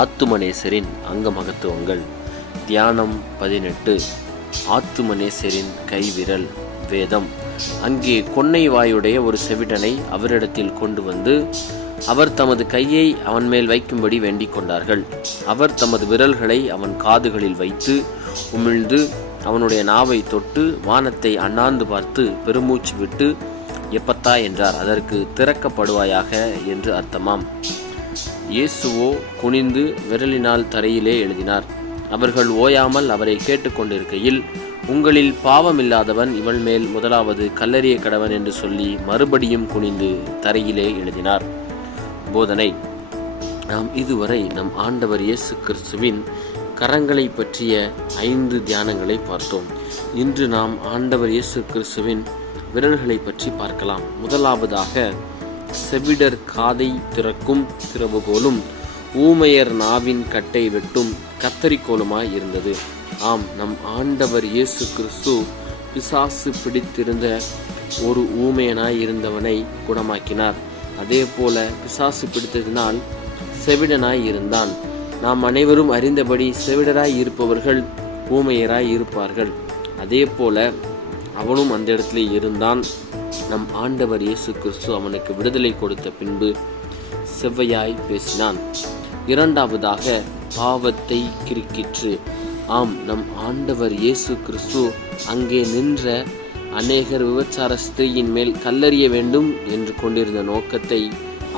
ஆத்துமனேசரின் அங்க மகத்துவங்கள் தியானம் பதினெட்டு. ஆத்துமனேசரின் கைவிரல் வேதம். அங்கே கொன்னை வாயுடைய ஒரு செவிடனை அவரிடத்தில் கொண்டு வந்து அவர் தமது கையை அவன் மேல் வைக்கும்படி வேண்டிக் கொண்டார்கள். அவர் தமது விரல்களை அவன் காதுகளில் வைத்து உமிழ்ந்து அவனுடைய நாவை தொட்டு வானத்தை அண்ணாந்து பார்த்து பெருமூச்சு விட்டு எப்பத்தா என்றார். அதற்கு திறக்கப்படுவாயாக என்று அர்த்தமாம். இயேசுவோ குனிந்து விரலினால் தரையிலே எழுதினார். அவர்கள் ஓயாமல் அவரை கேட்டுக்கொண்டிருக்கையில் உங்களில் பாவமில்லாதவன் இவள் மேல் முதலாவது கல்லறிய கடவன் என்று சொல்லி மறுபடியும் குனிந்து தரையிலே எழுதினார். போதனை நாம் இதுவரை நம் ஆண்டவர் இயேசு கிறிஸ்துவின் கரங்களை பற்றிய ஐந்து தியானங்களை பார்த்தோம். இன்று நாம் ஆண்டவர் இயேசு கிறிஸ்துவின் விரல்களை பற்றி பார்க்கலாம். முதலாவதாக செவிடர் காதை திறக்கும் திறவுகோலும் ஊமையர் நாவின் கட்டை வெட்டும் கத்தரிக்கோலுமாய் இருந்தது. ஆம் நம் ஆண்டவர் இயேசு கிறிஸ்து பிசாசு பிடித்திருந்த ஒரு ஊமையனாய் இருந்தவனை குணமாக்கினார். அதே போல பிசாசு பிடித்ததினால் செவிடனாய் இருந்தான். நாம் அனைவரும் அறிந்தபடி செவிடராய் இருப்பவர்கள் ஊமையராய் இருப்பார்கள். அதே போல அவனும் அந்த இடத்துல இருந்தான். நம் ஆண்டவர் இயேசு கிறிஸ்து அவனுக்கு விடுதலை கொடுத்த பின்பு செவ்வையாய் பேசினான். இரண்டாவதாக பாவத்தை கிறுக்கிற்று. ஆம் நம் ஆண்டவர் இயேசு கிறிஸ்து அங்கே நின்ற அநேகர் விபச்சார ஸ்திரீயின் மேல் கல்லறிய வேண்டும் என்று கொண்டிருந்த நோக்கத்தை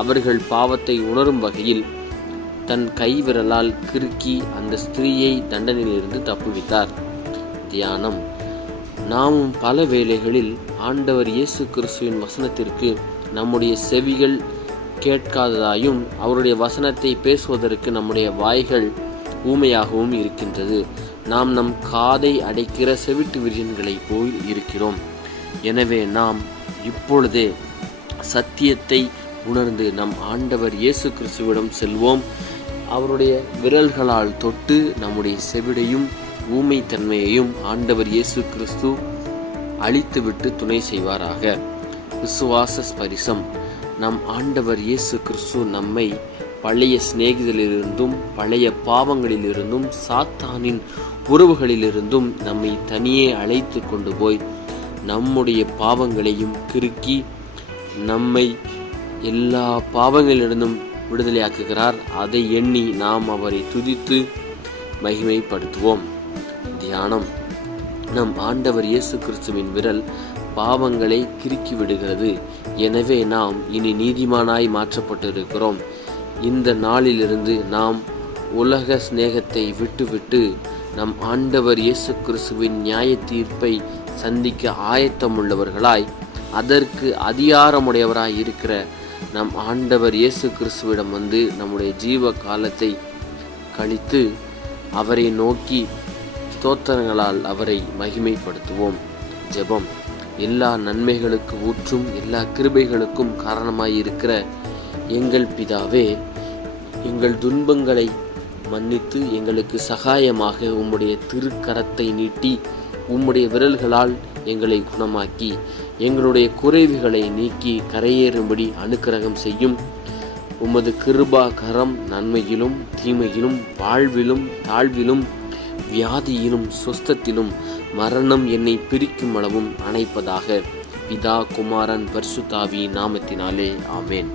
அவர்கள் பாவத்தை உணரும் வகையில் தன் கைவிரலால் கிறுக்கி அந்த ஸ்திரீயை தண்டனையிலிருந்து தப்புவித்தார். தியானம். நாமும் பல வேளைகளில் ஆண்டவர் இயேசு கிறிஸ்துவின் வசனத்திற்கு நம்முடைய செவிகள் கேட்காததாயும் அவருடைய வசனத்தை பேசுவதற்கு நம்முடைய வாய்கள் ஊமையாகவும் இருக்கின்றது. நாம் நம் காதை அடைக்கிற செவிட்டு விரியன்களைப் போல் இருக்கிறோம். எனவே நாம் இப்பொழுதே சத்தியத்தை உணர்ந்து நம் ஆண்டவர் இயேசு கிறிஸ்துவிடம் செல்வோம். அவருடைய விரல்களால் தொட்டு நம்முடைய செவிடையும் ஊமைத்தன்மையையும் ஆண்டவர் இயேசு கிறிஸ்து அழித்துவிட்டு துணை செய்வாராக. விசுவாச ஸ்பரிசம். நம் ஆண்டவர் இயேசு கிறிஸ்து நம்மை பழைய சிநேகிதலிலிருந்தும் பழைய பாவங்களிலிருந்தும் சாத்தானின் உறவுகளிலிருந்தும் நம்மை தனியே அழைத்து கொண்டு போய் நம்முடைய பாவங்களையும் கிறுக்கி நம்மை எல்லா பாவங்களிலிருந்தும் விடுதலையாக்குகிறார். அதை எண்ணி நாம் அவரை துதித்து மகிமைப்படுத்துவோம். தியானம். நம் ஆண்டவர் இயேசு கிறிஸ்துவின் விரல் பாவங்களை கிறுக்கி விடுகிறது எனவே நாம் இனி நீதிமானாய் மாற்றப்பட்டிருக்கிறோம். இந்த நாளிலிருந்து நாம் உலக சிநேகத்தை விட்டுவிட்டு நம் ஆண்டவர் இயேசு கிறிஸ்துவின் நியாய தீர்ப்பை சந்திக்க ஆயத்தமுள்ளவர்களாய் அதற்கு அதிகாரமுடையவராய் இருக்கிற நம் ஆண்டவர் இயேசு கிறிஸ்துவிடம் வந்து நம்முடைய ஜீவ காலத்தை கழித்து அவரை நோக்கி ஸ்தோத்திரங்களால் அவரை மகிமைப்படுத்துவோம். ஜெபம் எல்லா நன்மைகளுக்கு ஊற்றும் எல்லா கிருபைகளுக்கும் காரணமாயிருக்கிற எங்கள் பிதாவே எங்கள் துன்பங்களை மன்னித்து எங்களுக்கு சகாயமாக உம்முடைய திருக்கரத்தை நீட்டி உம்முடைய விரல்களால் எங்களை குணமாக்கி எங்களுடைய குறைவுகளை நீக்கி கரையேறும்படி அனுக்கிரகம் செய்யும். உமது கிருபா கரம் நன்மையிலும் தீமையிலும் வாழ்விலும் தாழ்விலும் வியாதியிலும் சுஸ்தத்திலும் மரணம் என்னை பிரிக்கும் அளவும் அணைப்பதாக. பிதா குமாரன் பர்சுதாவி நாமத்தினாலே ஆமேன்.